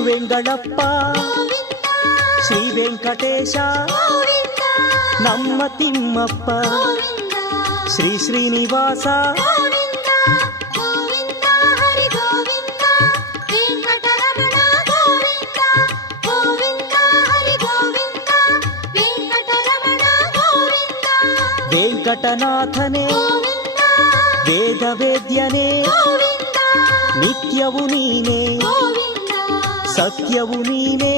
ತಿರುವೆಂಗಳಪ್ಪ ಶ್ರೀ ವೆಂಕಟೇಶ ನಮ್ಮ ತಿಮ್ಮಪ್ಪ ಶ್ರೀ ಶ್ರೀನಿವಾಸ ವೆಂಕಟನಾಥನೇ ವೇದ ವೇದ್ಯನೇ ನಿತ್ಯವು ನೀನೇ ಸತ್ಯವು ನೀನೇ